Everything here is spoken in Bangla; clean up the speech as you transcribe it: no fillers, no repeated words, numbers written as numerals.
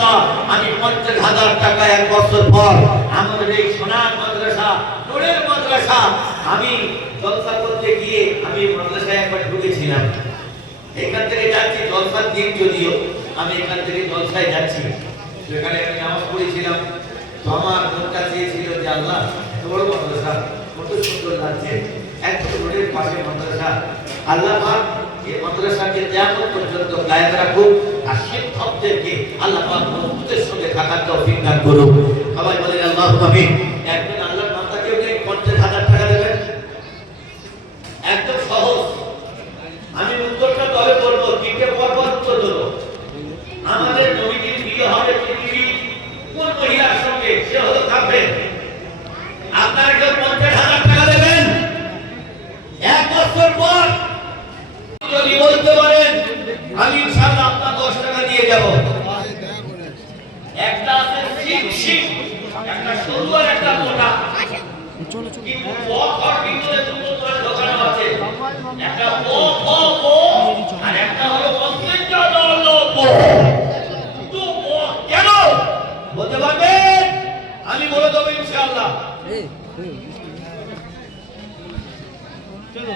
ইনশাআল্লাহ আমি 50,000 টাকা এক বছর পর আমাদের এই সোনার মাদ্রাসা নূরের মাদ্রাসা আমি জলসা করতে গিয়ে আমি মাদ্রাসায় একবার ঢুকেছিলাম। এখান থেকে যাচ্ছি জলসার দিন, যদিও আমি এখান থেকে জলসায় যাচ্ছি, সেখানে আমি নামাজ পড়েছিলাম। তো আমার মনটা চেয়েছিল যে আল্লাহ তোর মাদ্রাসা কত সুন্দর লাগছে, এত রোডের পাশে মাদ্রাসা, আল্লাহ পাক এই মাদ্রাসাকে কিয়ামত পর্যন্ত কায়েম রাখুক, আর শিক্ষকদেরকে আল্লাহ পাক মজবুতের সঙ্গে থাকার তৌফিক দান করুক। সবাই বলেন আল্লাহুম্মা আমিন। একজন আল্লাহর বান্দাকে 50,000 টাকা দেবেন, একদম সহজ। আমি উত্তরটা তবে বলবো, তিনটে পরপর উত্তর দেবো। আমাদের নবীজির বিয়ে হবে পৃথিবীর কোন মহিলার সঙ্গে? সে হলো কাফের। আপনারা কেউ 50,000 টাকা দেবেন এক বছর পর? যদি বলতে পারেন আমি ইনশাআল্লাহ আপনার 10 টাকা দিয়ে যাব। একটা আছে শিখ, একটা সরু আর একটা মোটা, কিন্তু বড় ভিতরে দুটো দোকান আছে, একটা ও আর একটা হলো কেন বলতে পারবেন? আমি বলে দেবো ইনশাআল্লাহ। চলো